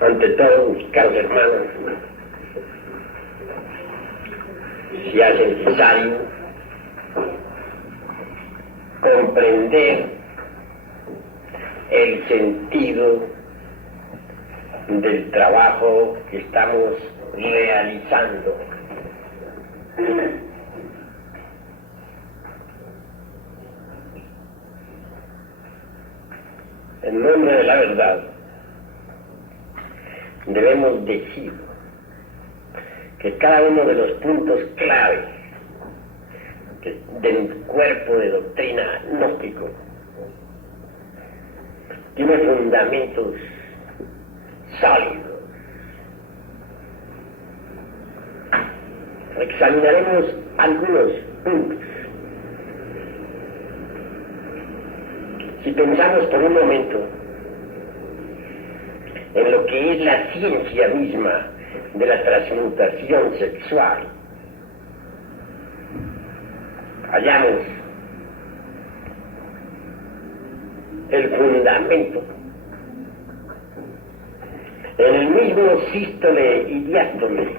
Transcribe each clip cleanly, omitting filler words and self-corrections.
Ante todo, mis caros hermanos, se hace necesario comprender el sentido del trabajo que estamos realizando. En nombre de la verdad, debemos decir que cada uno de los puntos clave del cuerpo de doctrina gnóstico tiene fundamentos sólidos. Examinaremos algunos puntos. Si pensamos por un momento en lo que es la ciencia misma de la transmutación sexual, hallamos el fundamento en el mismo sístole y diástole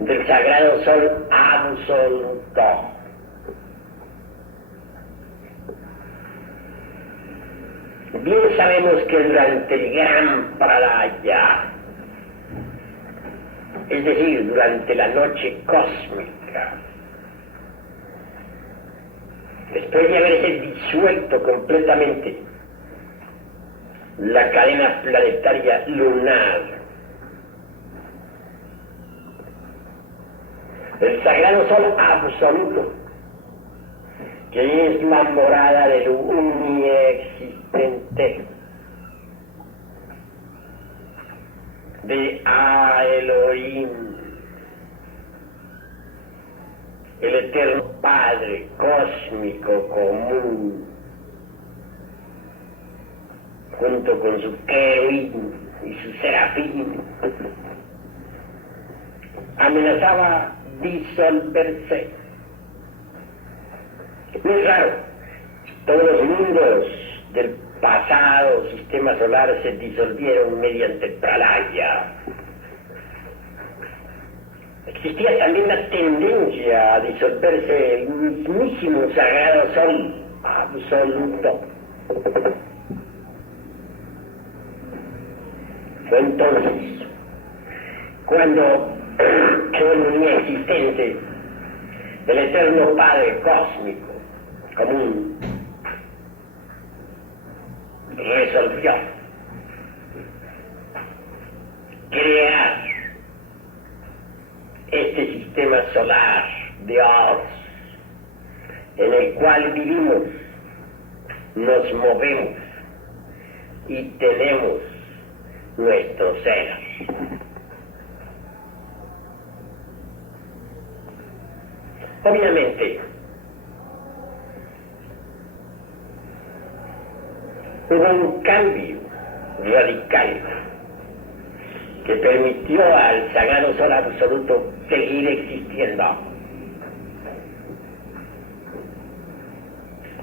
del sagrado sol absoluto. Bien sabemos que durante el gran pralaya, es decir, durante la noche cósmica, después de haberse disuelto completamente la cadena planetaria lunar, el sagrado sol absoluto, que es la morada del uniexistente, de Elohim, el eterno Padre cósmico común, junto con su querubín y su serafín, amenazaba disolverse. No es raro, todos los mundos del pasado sistema solar se disolvieron mediante el pralaya. Existía también la tendencia a disolverse el mismísimo sagrado sol absoluto. Fue entonces cuando el inexistente, el eterno Padre cósmico común, resolvió crear este sistema solar de Dios en el cual vivimos, nos movemos y tenemos nuestro ser. Obviamente, hubo un cambio radical que permitió al sagrado sol absoluto seguir existiendo.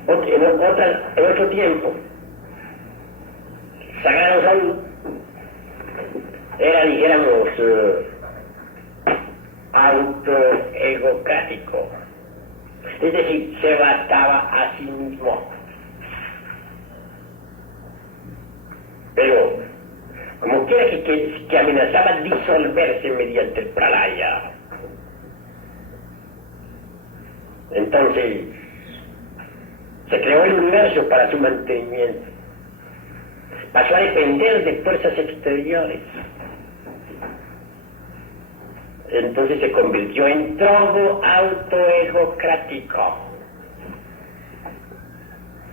En otro tiempo, el sagrado sol era, dijéramos, autoegocrático, es decir, se bastaba a sí mismo. Pero, como quiera que amenazaba disolverse mediante el pralaya, entonces se creó el universo para su mantenimiento. Pasó a depender de fuerzas exteriores. Entonces se convirtió en todo autoegocrático.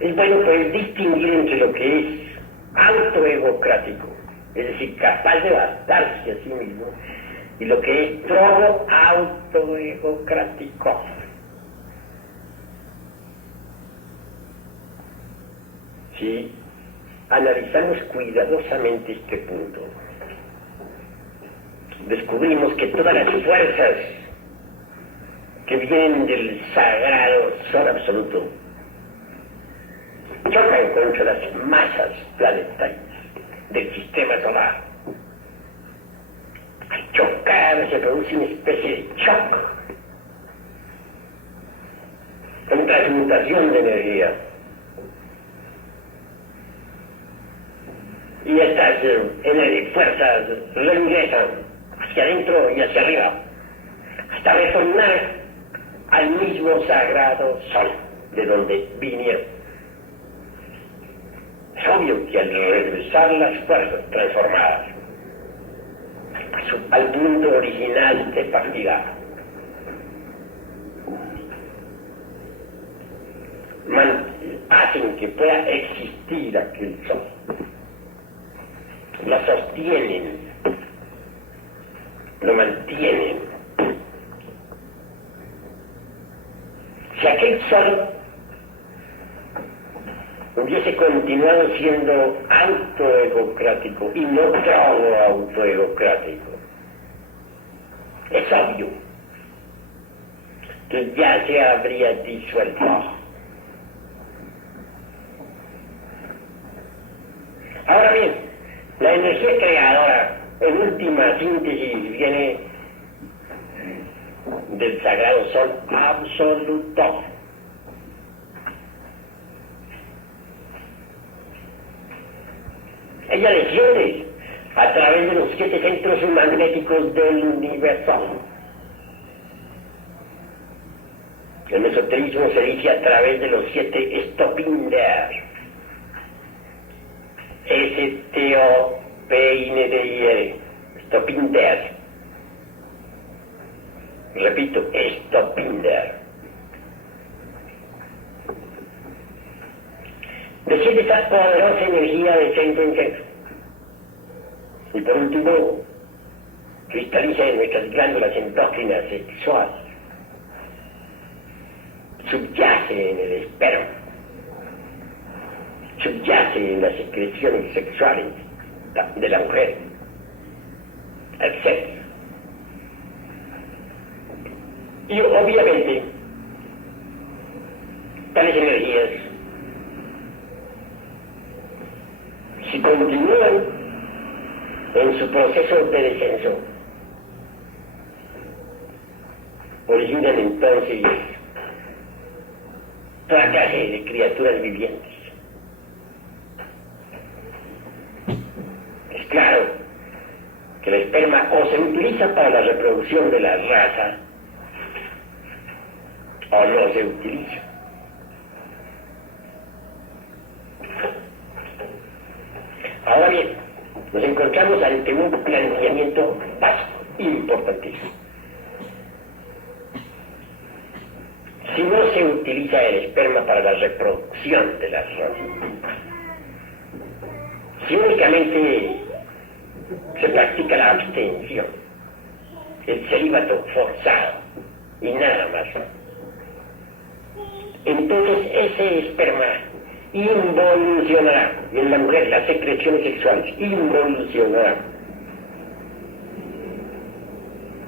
Es bueno pues distinguir entre lo que es autoegocrático, es decir, capaz de bastarse a sí mismo, y lo que es todo autoegocrático. Si analizamos cuidadosamente este punto, descubrimos que todas las fuerzas que vienen del sagrado sol absoluto chocan contra las masas planetarias. del sistema solar. Al chocar se produce una especie de shock, una transmutación de energía. Y estas fuerzas reingresan hacia adentro y hacia arriba, hasta retornar al mismo sagrado sol de donde vinieron. Es obvio que al regresar las fuerzas transformadas al punto original de partida, hacen que pueda existir aquel sol, lo sostienen, lo mantienen. Si aquel sol hubiese continuado siendo autoegocrático y no todo autoegocrático, es obvio que ya se habría disuelto. Ahora bien, la energía creadora, en última síntesis, viene del sagrado sol absoluto. Ella desciende a través de los 7 centros magnéticos del universo. En el esoterismo se dice a través de los 7 Stopinder. S-T-O-P-I-N-D-I-R. Stopinder. Repito, Stopinder. Desciende esa poderosa energía de centro en centro. Y por último, cristaliza en nuestras glándulas endócrinas sexuales. Subyace en el esperma. Subyace en las secreciones sexuales de la mujer, etc. Y obviamente, tales energías, si continúan en su proceso de descenso, originan entonces toda clase de criaturas vivientes. Es claro que el esperma o se utiliza para la reproducción de la raza o no se utiliza. Ahora bien, nos encontramos ante un planteamiento básico, importantísimo. Si no se utiliza el esperma para la reproducción de las razas, si únicamente se practica la abstención, el celibato forzado y nada más, entonces ese esperma involucionará, y en la mujer las secreciones sexuales involucionarán.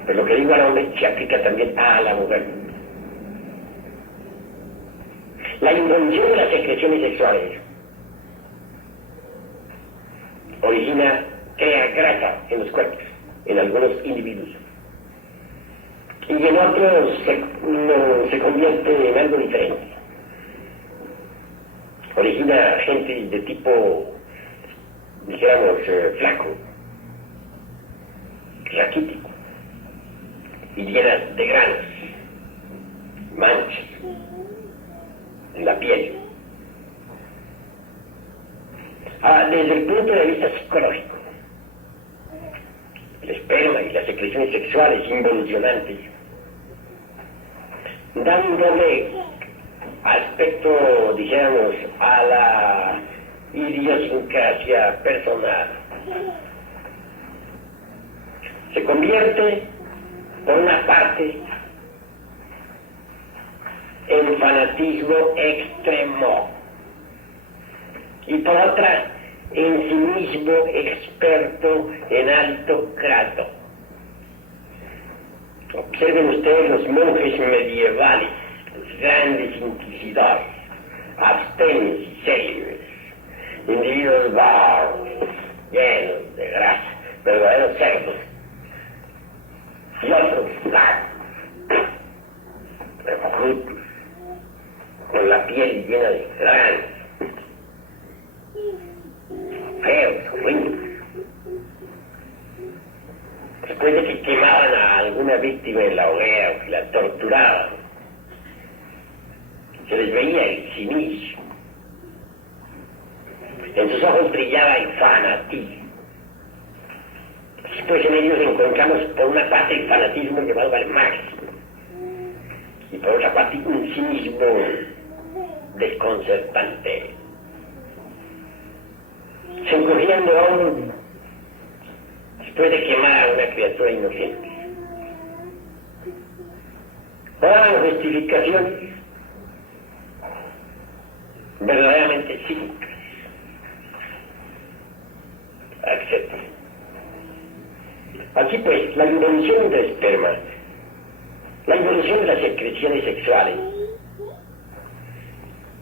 Pero lo que digo al hombre se aplica también a la mujer. La involución de las secreciones sexuales crea grasa en los cuerpos, en algunos individuos. Y en otros se convierte en algo diferente. Origina gente de tipo, dijéramos, flaco, raquítico, y llenas de granos, manchas en la piel. Desde el punto de vista psicológico, el esperma y las secreciones sexuales involucionantes dan un doble aspecto, dijéramos, a la idiosincrasia personal. Se convierte, por una parte, en fanatismo extremo y por otra, en sí mismo experto en alto grado. Observen ustedes los monjes medievales, los grandes inquisidores, abstemios y célibes, individuos bárbaros y Eran feos, horribles. Después de que quemaban a alguna víctima en la hoguera o que la torturaban, se les veía el cinismo. En sus ojos brillaba el fanatismo. Después en ellos encontramos por una parte el fanatismo llevado al máximo y por otra parte un cinismo desconcertante. Se encogían de hombros después de quemar a una criatura inocente. Daban justificaciones verdaderamente cínicas. Acepto. Así pues, la involución del esperma, la involución de las secreciones sexuales,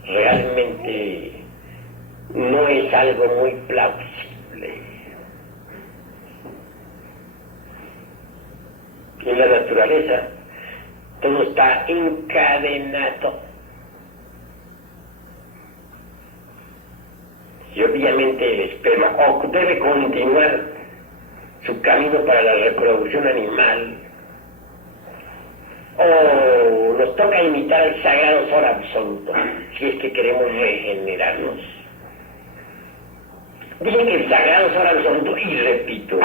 realmente no es algo muy plausible. En la naturaleza todo está encadenado. Y obviamente el esperma debe continuar su camino para la reproducción animal, o nos toca imitar el sagrado sol absoluto, si es que queremos regenerarnos. Dicen que el sagrado sol absoluto, y repito,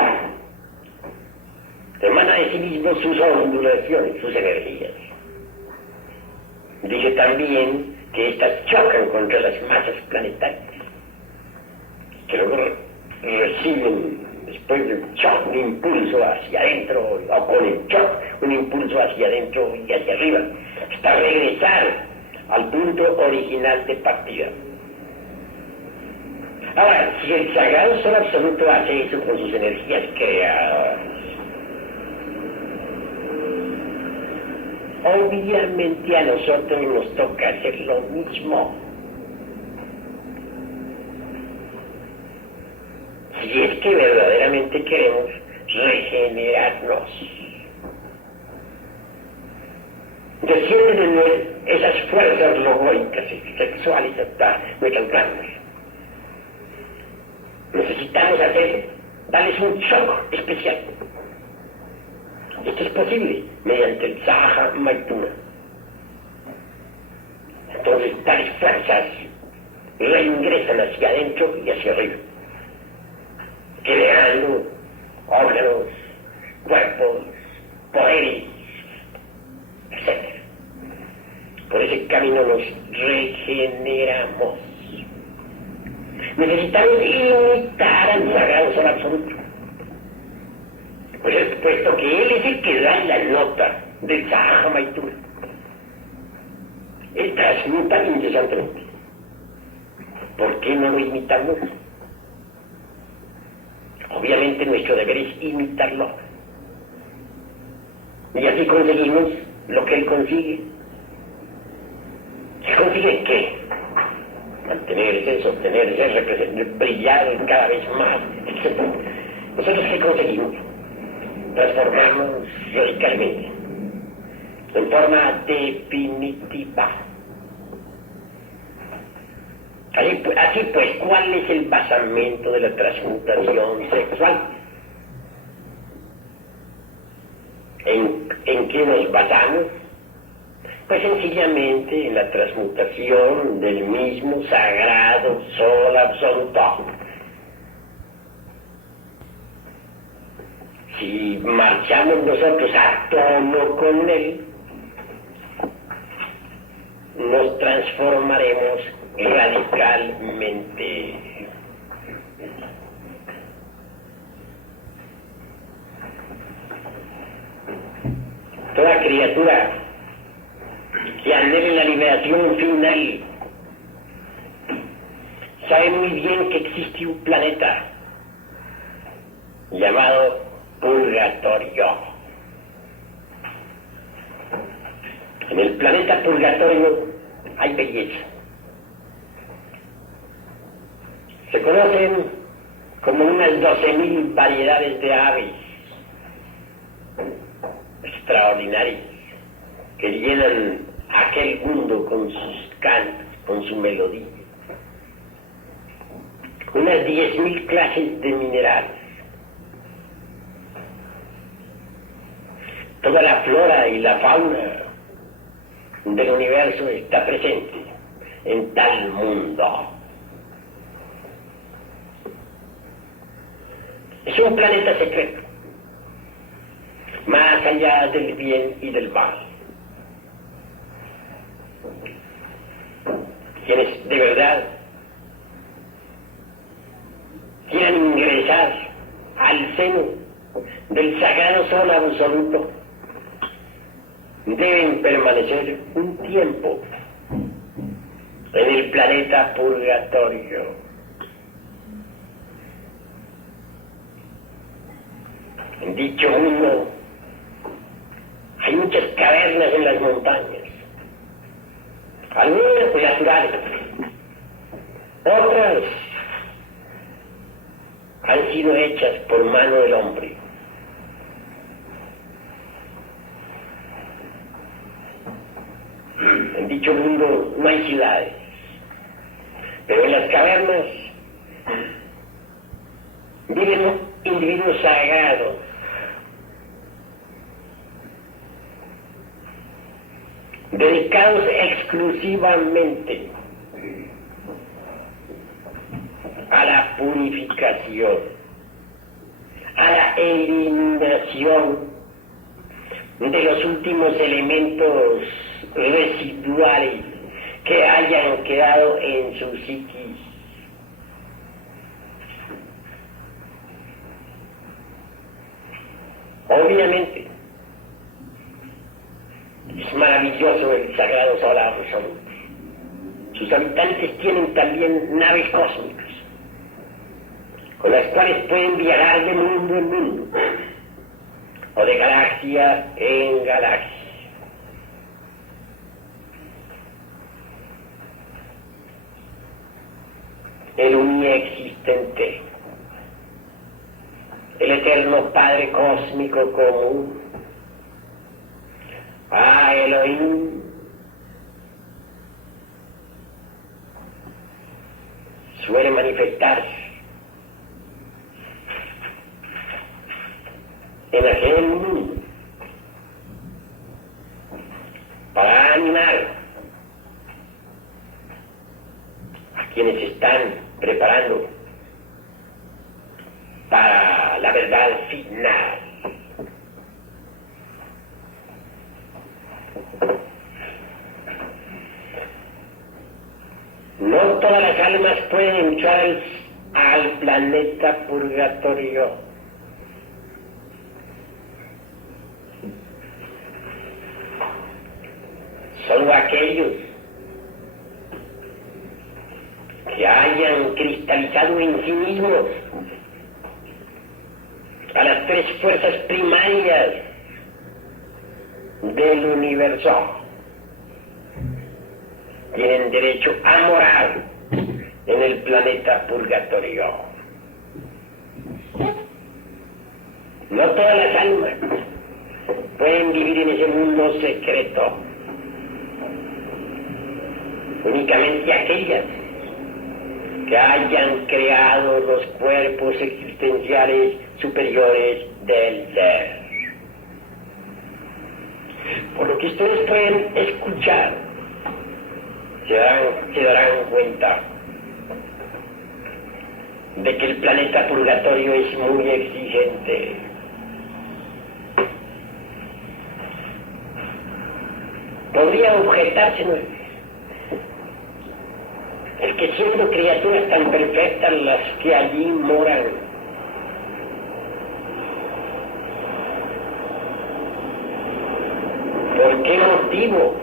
emana de sí mismo sus ondulaciones, sus energías. Dice también que estas chocan contra las masas planetarias, que luego reciben después del shock un impulso hacia adentro, o con el shock un impulso hacia adentro y hacia arriba, hasta regresar al punto original de partida. Ahora, si el sagrado sol absoluto hace eso con sus energías creadoras, obviamente a nosotros nos toca hacer lo mismo. Si es que verdaderamente queremos regenerarnos. Descienden esas fuerzas logoicas y sexuales hasta nuestras glándulas. Necesitamos darles un shock especial. Esto es posible mediante el Saha Maituna. Entonces tales fuerzas reingresan hacia adentro y hacia arriba, creando órganos, cuerpos, poderes, etc. Por ese camino nos regeneramos. Necesitamos imitar al sagrado sol absoluto, pues puesto que él es el que da la nota del Saha Maituna. Él transmuta incesantemente. ¿Por qué no lo imitamos? Obviamente nuestro deber es imitarlo. Y así conseguimos lo que él consigue. ¿Se consigue qué? Mantenerse, sostenerse, brillar cada vez más, etc. ¿Nosotros qué conseguimos? Transformarnos radicalmente, en forma definitiva. Así pues, ¿cuál es el basamento de la transmutación sexual? ¿En qué nos basamos? Pues sencillamente en la transmutación del mismo sagrado sol absoluto. Si marchamos nosotros a tono con él, nos transformaremos radicalmente. Toda criatura que anhele la liberación final sabe muy bien que existe un planeta llamado purgatorio. En el planeta purgatorio hay belleza. Se conocen como unas 12.000 variedades de aves extraordinarias que llenan aquel mundo con sus cantos, con su melodía. Unas 10.000 clases de minerales. Toda la flora y la fauna del universo está presente en tal mundo. Es un planeta secreto, más allá del bien y del mal. Quienes de verdad quieran ingresar al seno del sagrado sol absoluto deben permanecer un tiempo en el planeta purgatorio. En dicho mundo hay muchas cavernas en las montañas, algunas naturales, otras han sido hechas por mano del hombre. En dicho mundo no hay ciudades, pero en las cavernas viven individuos sagrados, dedicados exclusivamente a la purificación, a la eliminación de los últimos elementos residuales que hayan quedado en su psiquis. Obviamente, es maravilloso el sagrado sol absoluto. Sus habitantes tienen también naves cósmicas, con las cuales pueden viajar de mundo en mundo, o de galaxia en galaxia. El uniexistente, el eterno Padre cósmico común, Elohim, suele manifestarse en aquel mundo para animar a quienes se están preparando para la verdad final. No todas las almas pueden entrar al planeta purgatorio. Solo aquellos que hayan cristalizado en sí mismos a las tres fuerzas primarias del universo tienen derecho a morar en el planeta purgatorio. No todas las almas pueden vivir en ese mundo secreto. Únicamente aquellas que hayan creado los cuerpos existenciales superiores del ser. Por lo que ustedes pueden escuchar, se darán cuenta de que el planeta purgatorio es muy exigente. Podría objetarse, ¿no?, el que siendo criaturas tan perfectas las que allí moran, ¿por qué motivo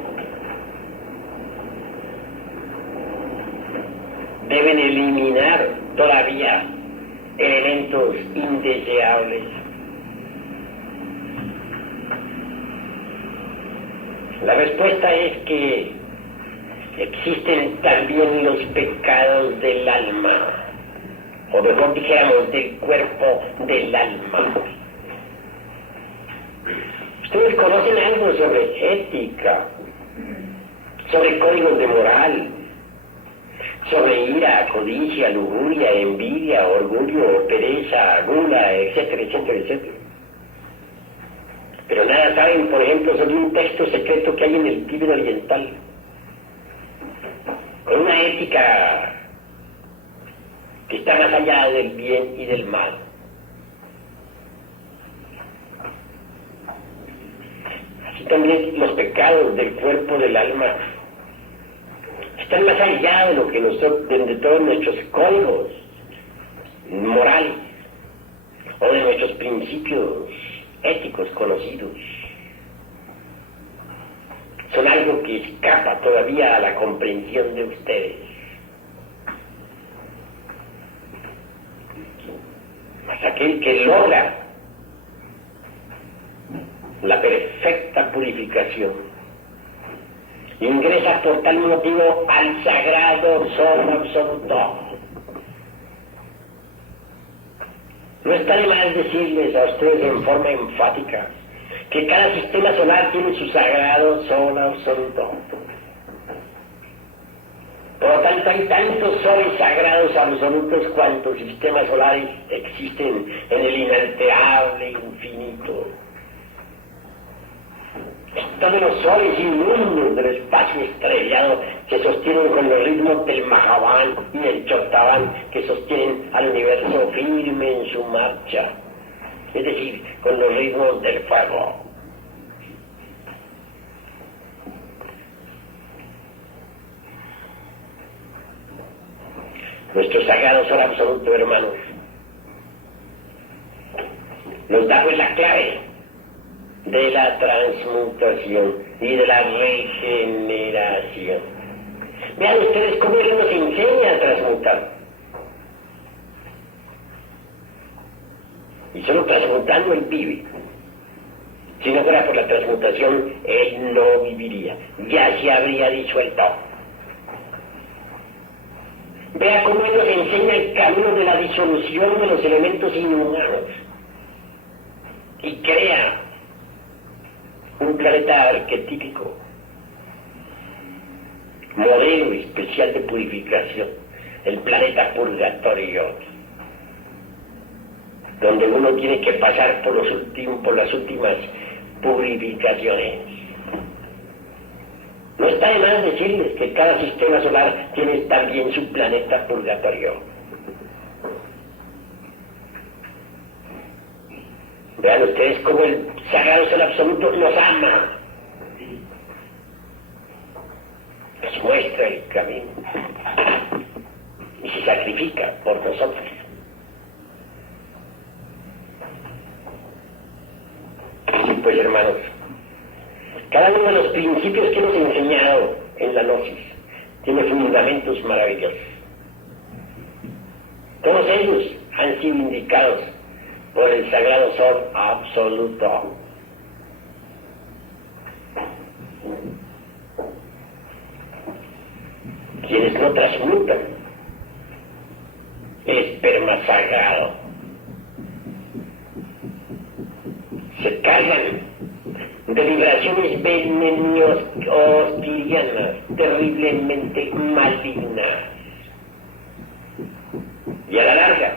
deben eliminar todavía elementos indeseables? La respuesta es que existen también los pecados del alma, o mejor dijéramos, del cuerpo del alma. Ustedes conocen algo sobre ética, sobre códigos de moral, sobre ira, codicia, lujuria, envidia, orgullo, pereza, gula, etcétera, etcétera, etcétera. Pero nada saben, por ejemplo, sobre un texto secreto que hay en el Tíbet oriental, con una ética que está más allá del bien y del mal. Así también los pecados del cuerpo, del alma, están más allá de lo que nosotros, de todos nuestros códigos morales o de nuestros principios éticos conocidos. Son algo que escapa todavía a la comprensión de ustedes. Mas aquel que logra la perfecta purificación ingresa por tal motivo al sagrado sol absoluto. No está de más decirles a ustedes en forma enfática que cada sistema solar tiene su sagrado sol absoluto. Por lo tanto, hay tantos soles sagrados absolutos cuantos sistemas solares existen en el inalterable infinito. Todos los soles inmundos del espacio estrellado se sostienen con los ritmos del Mahaván y del Chotavan, que sostienen al universo firme en su marcha, es decir, con los ritmos del fuego. Nuestro sagrado sol absoluto, hermanos, nos da pues la clave de la transmutación y de la regeneración. Vean ustedes cómo Él nos enseña a transmutar. Y solo transmutando Él vive. Si no fuera por la transmutación, Él no viviría. Ya se habría disuelto. Vea cómo Él nos enseña el camino de la disolución de los elementos inhumanos. Y crea un planeta arquetípico, modelo especial de purificación, el planeta purgatorio, donde uno tiene que pasar por las últimas purificaciones. No está de más decirles que cada sistema solar tiene también su planeta purgatorio. Vean ustedes cómo el sagrado sol absoluto nos ama, nos muestra el camino y se sacrifica por nosotros. Sí, pues hermanos, cada uno de los principios que hemos enseñado en la Gnosis tiene fundamentos maravillosos. Todos ellos han sido indicados por el sagrado sol absoluto. Quienes no transmutan el esperma sagrado se cargan de vibraciones venenoso-ostilianas terriblemente malignas, y a la larga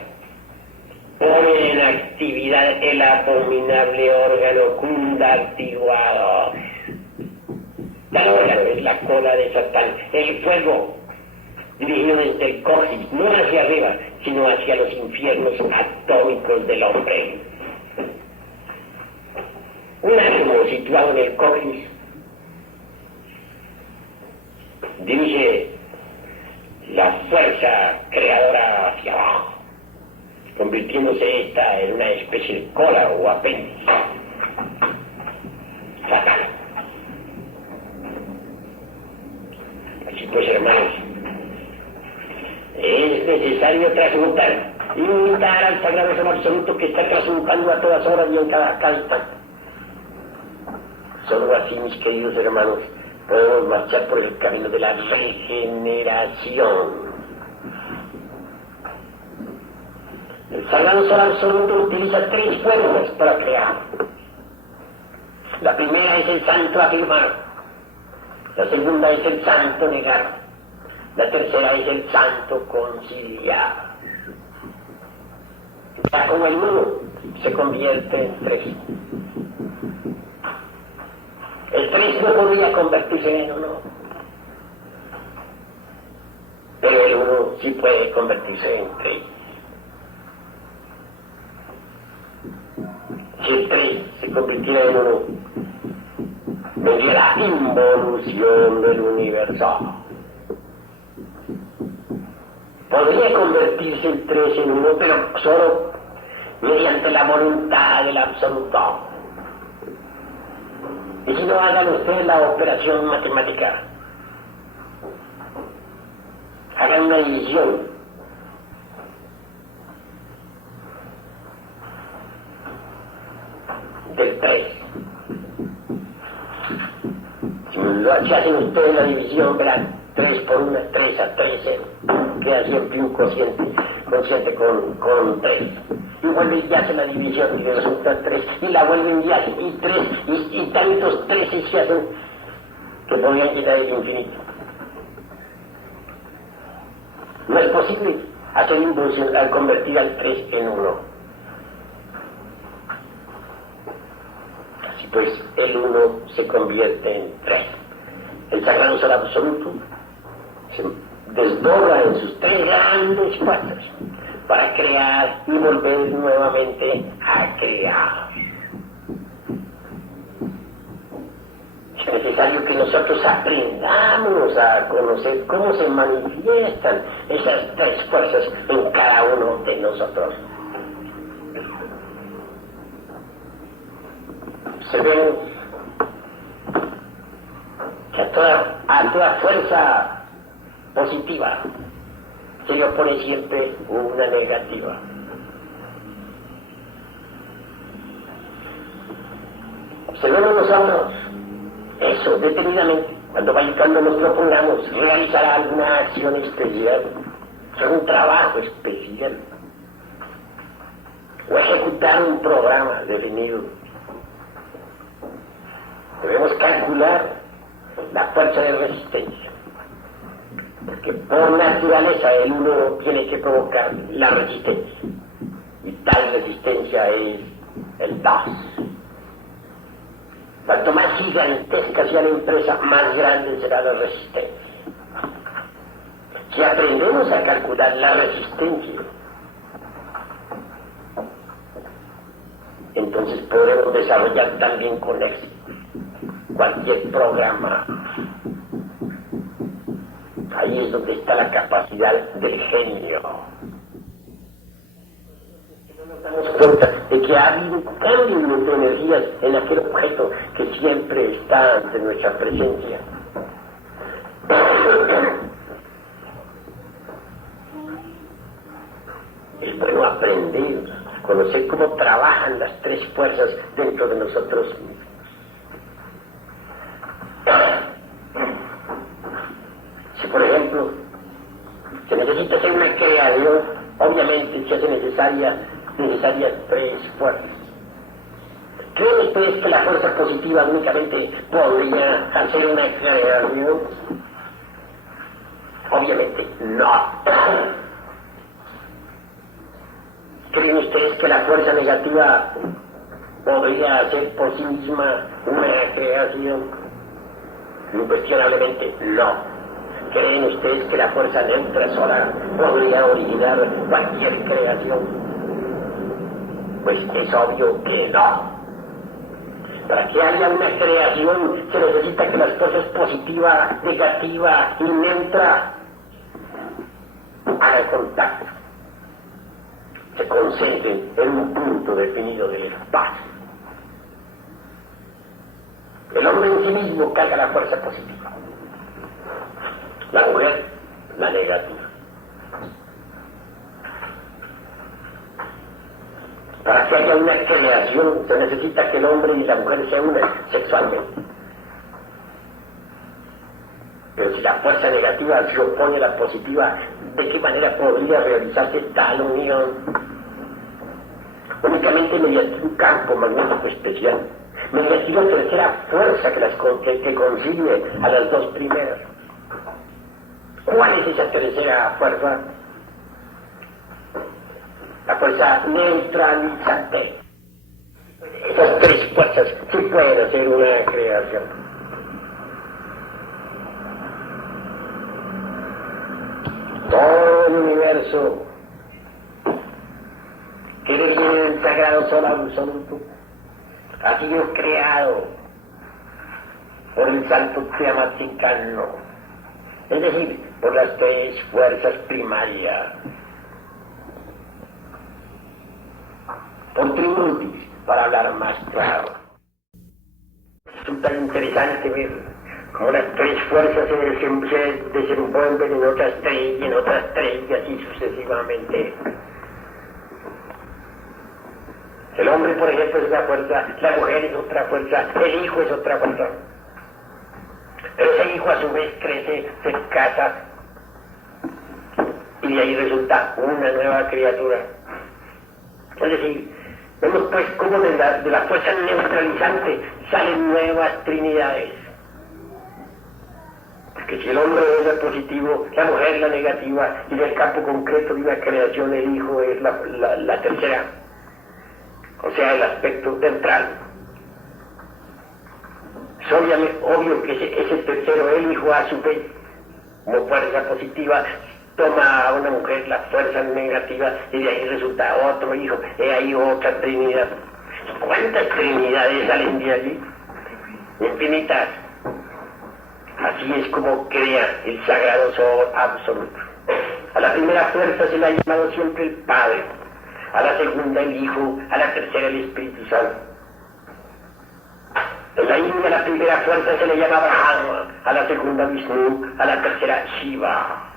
ponen en actividad el abominable órgano cundartiguado. Tal órgano es la cola de Satán, el fuego dirigido desde el coxis, no hacia arriba, sino hacia los infiernos atómicos del hombre. Un átomo situado en el coxis dirige la fuerza creadora hacia abajo, convirtiéndose esta en una especie de cola o apéndice. Satán. Así pues, hermanos, es necesario transmutar, imitar al sagrado sol absoluto que está transmutando a todas horas y en cada instante. Solo así, mis queridos hermanos, podemos marchar por el camino de la regeneración. El sagrado sol absoluto utiliza tres fuerzas para crear. La primera es el santo afirmar, la segunda es el santo negar, La tercera es el santo conciliar. Ya como el uno se convierte en tres. El tres no podría convertirse en uno, pero el uno sí puede convertirse en tres. Si el tres se convirtiera en uno, vendría la involución del universo. Podría convertirse el 3 en 1, pero solo mediante la voluntad del absoluto. Y si no, hagan ustedes la operación matemática. Hagan una división. Del 3. Si hacen ustedes la división, verán 3 por 1 es 3 a 3, queda siempre un consciente con 3. Y vuelven y hacen la división y resulta 3, y la vuelven y hacen, y 3, y tantos 3 se hacen que podrían llenar el infinito. No es posible hacer involución al convertir al 3 en 1. Así pues, el 1 se convierte en 3. El sagrado ser absoluto se desdobla en sus 3 grandes fuerzas para crear y volver nuevamente a crear. Es necesario que nosotros aprendamos a conocer cómo se manifiestan esas 3 fuerzas en cada uno de nosotros. Observemos que a toda fuerza positiva se le opone siempre una negativa. Observemos nosotros eso detenidamente cuando nos propongamos realizar alguna acción especial, hacer un trabajo especial o ejecutar un programa definido. Debemos calcular la fuerza de resistencia, porque por naturaleza el uno tiene que provocar la resistencia, y tal resistencia es el 2. Cuanto más gigantesca sea la empresa, más grande será la resistencia. Si aprendemos a calcular la resistencia, entonces podremos desarrollar también con éxito cualquier programa. Ahí es donde está la capacidad del genio. No nos damos cuenta de que ha habido cambios de energías en aquel objeto que siempre está ante nuestra presencia. Es bueno aprender a conocer cómo trabajan las 3 fuerzas dentro de nosotros mismos. Si por ejemplo se necesita hacer una creación, obviamente se hace necesarias 3 fuerzas. ¿Creen ustedes que la fuerza positiva únicamente podría hacer una creación? Obviamente no. ¿Creen ustedes que la fuerza negativa podría hacer por sí misma una creación? Incuestionablemente no. ¿Creen ustedes que la fuerza neutra sola podría originar cualquier creación? Pues es obvio que no. Para que haya una creación se necesita que las fuerzas positiva, negativa y neutra hagan contacto, se concentren en un punto definido del espacio. El hombre en sí mismo carga la fuerza positiva, la mujer la negativa. Para que haya una creación se necesita que el hombre y la mujer se unan sexualmente. Pero si la fuerza negativa se opone a la positiva, ¿de qué manera podría realizarse tal unión? Únicamente mediante un campo magnético especial, mediante una tercera fuerza que concilie a las 2 primeras. ¿Cuál es esa tercera fuerza? La fuerza neutralizante. Esas tres fuerzas sí pueden hacer una creación. Todo el universo que viene del sagrado sol absoluto ha sido creado por el santo Tiamatzicano, es decir, por las tres fuerzas primarias, por Trimurtis, para hablar más claro. Resulta interesante ver cómo las tres fuerzas se desenvuelven en otras tres y en otras tres y así sucesivamente. El hombre, por ejemplo, es una fuerza, la mujer es otra fuerza, el hijo es otra fuerza. Pero ese hijo a su vez crece, se casa y de ahí resulta una nueva criatura. Es decir, vemos pues cómo de la fuerza neutralizante salen nuevas trinidades. Porque si el hombre es el positivo, la mujer la negativa, y del campo concreto de una creación el hijo es la tercera, o sea, el aspecto central. Es obvio que ese tercero, el hijo, a su vez, como fuerza positiva, toma a una mujer la fuerza negativa y de ahí resulta otro hijo, y ahí otra trinidad. ¿Cuántas trinidades salen de allí? Infinitas. Así es como crea el sagrado sol absoluto. A la primera fuerza se le ha llamado siempre el Padre, a la segunda el Hijo, a la tercera el Espíritu Santo. En la India la primera fuerza se le llama Brahma, a la segunda Vishnu, a la tercera Shiva.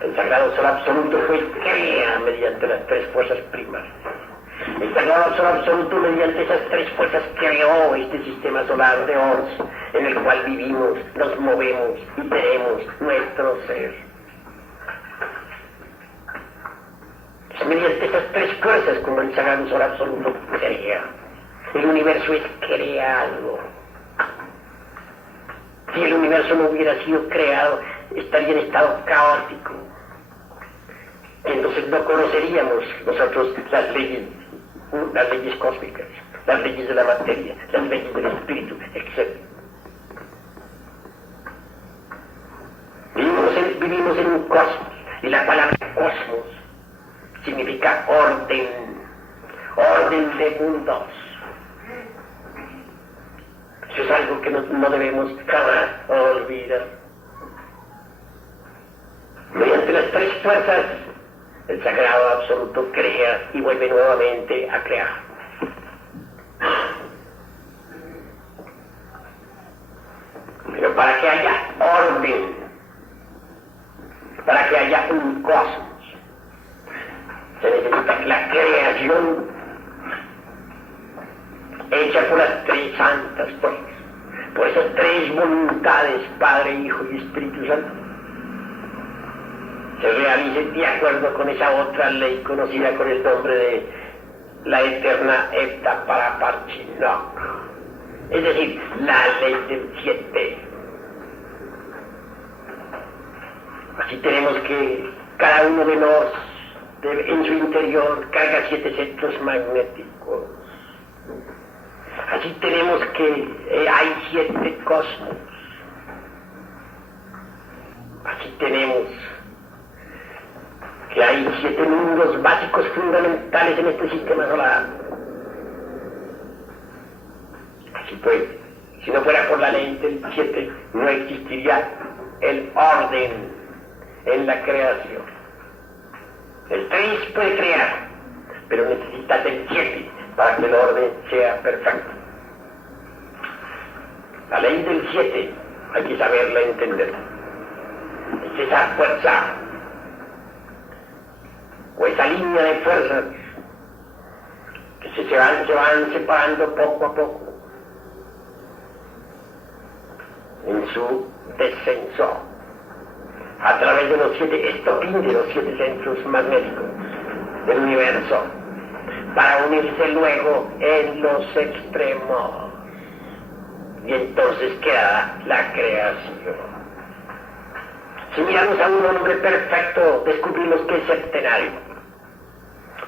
El sagrado sol absoluto fue creado mediante las tres fuerzas primarias. El sagrado sol absoluto mediante esas tres fuerzas creó este sistema solar de Ors, en el cual vivimos, nos movemos y tenemos nuestro ser. Es mediante esas tres fuerzas como el sagrado sol absoluto crea. El universo es creado. Si el universo no hubiera sido creado, estaría en estado caótico. Entonces no conoceríamos nosotros las leyes cósmicas, las leyes de la materia, las leyes del espíritu, etc. Vivimos en un cosmos, y la palabra cosmos significa orden, orden de mundos. Eso es algo que no debemos jamás olvidar. Mediante las tres fuerzas, el sagrado absoluto crea y vuelve nuevamente a crear. Pero para que haya orden, para que haya un cosmos, se necesita la creación hecha por las tres santas fuerzas, por esas tres voluntades, Padre, Hijo y Espíritu Santo, se realice de acuerdo con esa otra ley conocida con el nombre de la eterna Hepta Paraparchinok, es decir, la ley del 7. Así tenemos que cada uno de nosotros en su interior carga 7 centros magnéticos. Así tenemos que hay 7 cosmos. Así tenemos que hay 7 mundos básicos fundamentales en este sistema solar. Así pues, si no fuera por la ley del 7, no existiría el orden en la creación. El 3 puede crear, pero necesita del 7 para que el orden sea perfecto. La ley del 7 hay que saberla entender. Es esa fuerza, o esa línea de fuerzas que se van separando poco a poco en su descenso a través de los 7 estopines de los 7 centros magnéticos del universo, para unirse luego en los extremos, y entonces queda la creación. Si miramos a un hombre perfecto, descubrimos que es septenario.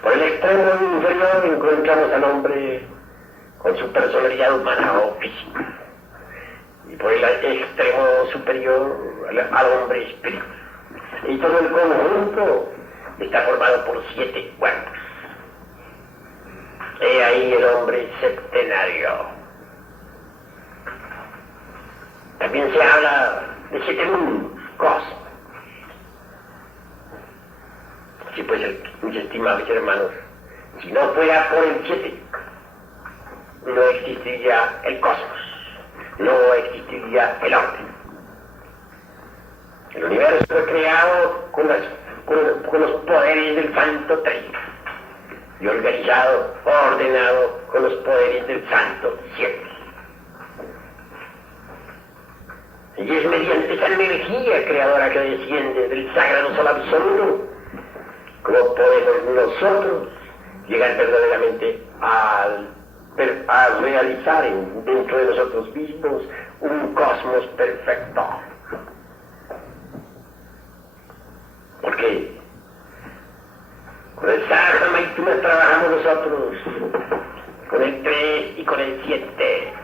Por el extremo inferior encontramos al hombre con su personalidad humana o física. Y por el extremo superior al hombre espiritual. Y todo el conjunto está formado por 7 cuerpos. He ahí el hombre septenario. También se habla de 7 mundos, cosmos. Así pues, mis estimados hermanos, si no fuera por el 7, no existiría el cosmos, no existiría el hombre. El universo fue creado con los poderes del Santo Trino y organizado, ordenado con los poderes del Santo 7. Y es mediante esa energía creadora que desciende del Sagrado Sol Absoluto como podemos nosotros llegar verdaderamente a realizar dentro de nosotros mismos un cosmos perfecto. Porque con el Sagrado Maituna trabajamos nosotros, con el 3 y con el 7.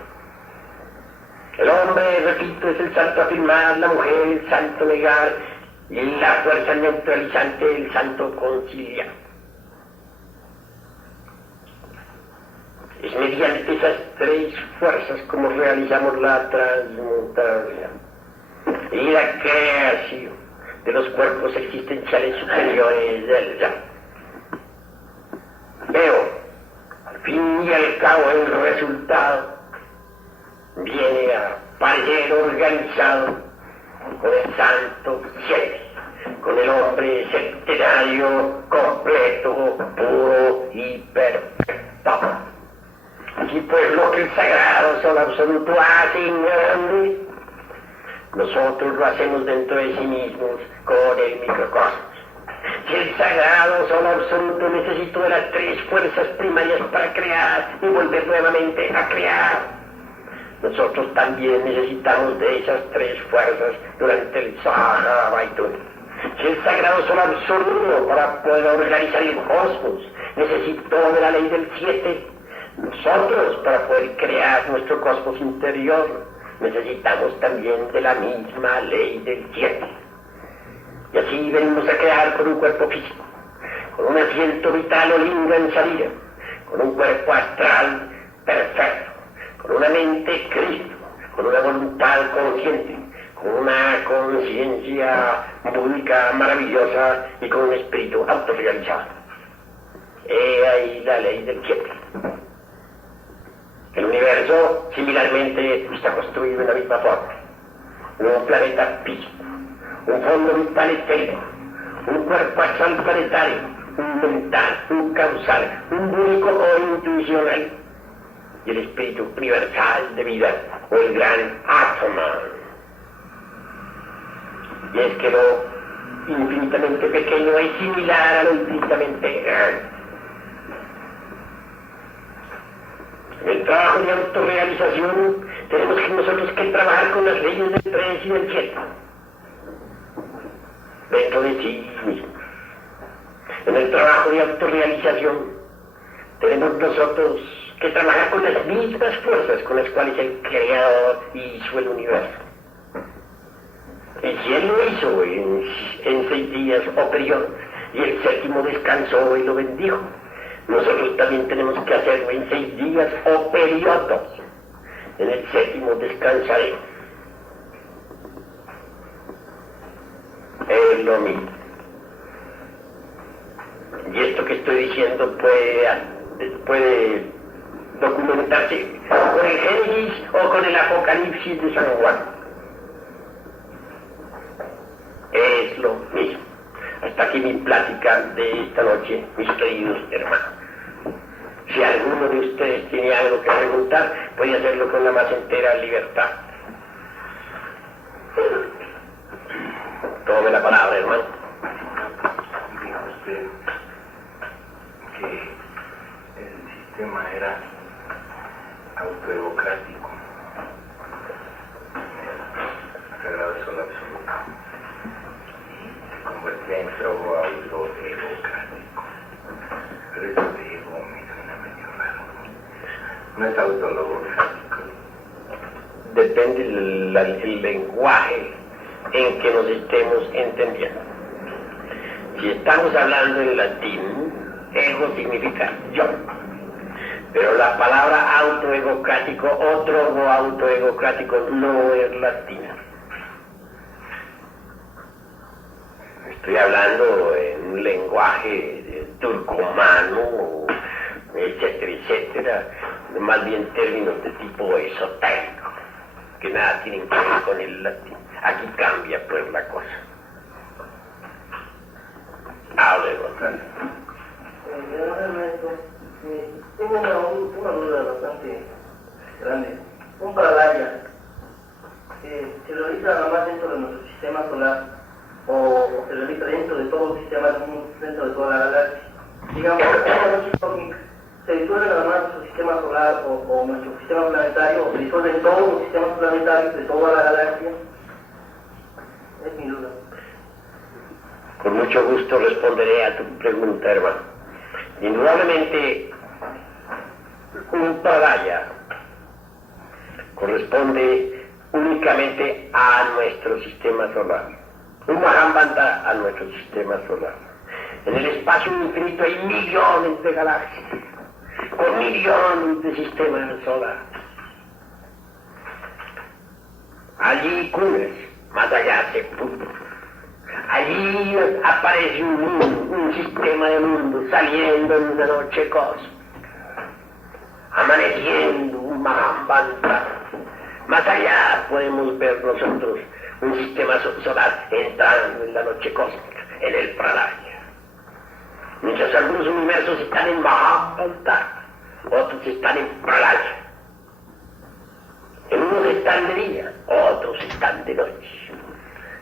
El hombre, repito, es el santo afirmar, la mujer el santo negar, y la fuerza neutralizante el santo conciliar. Es mediante esas 3 fuerzas como realizamos la transmutación y la creación de los cuerpos existenciales superiores del ya. Pero, al fin y al cabo, el resultado viene a parecer organizado con el Santo 7, con el hombre septenario, completo, puro y perfecto. Aquí pues lo que el Sagrado Sol Absoluto hace en grande, nosotros lo hacemos dentro de sí mismos con el microcosmos. Si el Sagrado Sol Absoluto necesitó de las 3 fuerzas primarias para crear y volver nuevamente a crear, nosotros también necesitamos de esas 3 fuerzas durante el Sahara Baitun. Si el Sagrado Sol Absoluto para poder organizar el cosmos necesitó de la ley del 7, nosotros para poder crear nuestro cosmos interior necesitamos también de la misma ley del 7. Y así venimos a crear con un cuerpo físico, con un asiento vital o lingua en salida, con un cuerpo astral perfecto, con una mente Cristo, con una voluntad consciente, con una conciencia búdica maravillosa y con un espíritu autorrealizado. He ahí la ley del 7. El universo, similarmente, está construido en la misma forma. Un planeta físico, un fondo vital esférico, un cuerpo astral planetario, un mental, un causal, un único o intuicional, y el espíritu universal de vida, o el gran Atman. Y es que lo infinitamente pequeño es similar a lo infinitamente grande. En el trabajo de autorrealización tenemos que nosotros que trabajar con las leyes del 3 y del 7 dentro de sí mismos. En el trabajo de autorrealización tenemos nosotros que trabajar con las mismas fuerzas con las cuales el Creador hizo el universo. Y si Él lo hizo en 6 días o periodos, y el 7º descansó y lo bendijo, nosotros también tenemos que hacerlo en 6 días o periodos. En el 7º descansaremos. Es lo mismo. Y esto que estoy diciendo puede documentarse con el Génesis o con el Apocalipsis de San Juan. Es lo mismo. Hasta aquí mi plática de esta noche, mis queridos hermanos. Si alguno de ustedes tiene algo que preguntar, puede hacerlo con la más entera libertad. Tome la palabra, hermano. Dijo usted que el sistema era autodemocrático, el Sagrado Sol Absoluto. es autólogo gástrico? Depende el lenguaje en que nos estemos entendiendo. Si estamos hablando en latín, ego significa yo. Pero la palabra autoegocrático, otro autoegocrático, no es latina. Estoy hablando en un lenguaje turcomano, etcétera, etcétera, más bien términos de tipo esotérico, que nada tienen que ver con el latín. Aquí cambia pues la cosa. Hable, Gonzalo. Tengo una duda bastante grande. Un paralaya se realiza nada más dentro de nuestro sistema solar o se realiza dentro de todo el sistema, dentro de toda la galaxia. Digamos, una noche cósmica, ¿se disuelve nada más nuestro sistema solar o nuestro sistema planetario o se disuelven todos los sistemas planetarios de toda la galaxia? Es mi duda. Con mucho gusto responderé a tu pregunta, hermano. Indudablemente, un paralaya corresponde únicamente a nuestro sistema solar. Un Mahambanta a nuestro sistema solar. En el espacio infinito hay millones de galaxias, con millones de sistemas solares. Allí cumbres, más allá se punto. Allí aparece un mundo, un sistema de mundos saliendo en una noche cósmica, amaneciendo un Mahambanta. Más allá podemos ver nosotros un sistema solar entrando en la noche cósmica, en el Pralaya. Mientras algunos universos están en Mahambanta, otros están en Pralaya. En unos están de día, otros están de noche.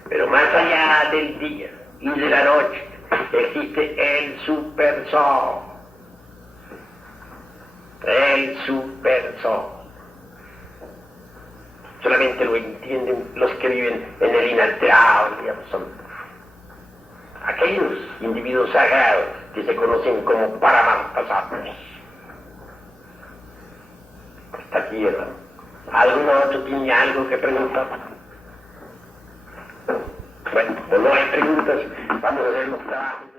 Pero más allá del día y de la noche existe el supersol. El supersol. Solamente lo entienden los que viven en el inalterable absoluto. Aquellos individuos sagrados que se conocen como Paramantasattva's. Hasta aquí, hermano. ¿Alguno otro tiene algo que preguntar? Bueno, pues no hay preguntas, vamos a hacer los trabajos.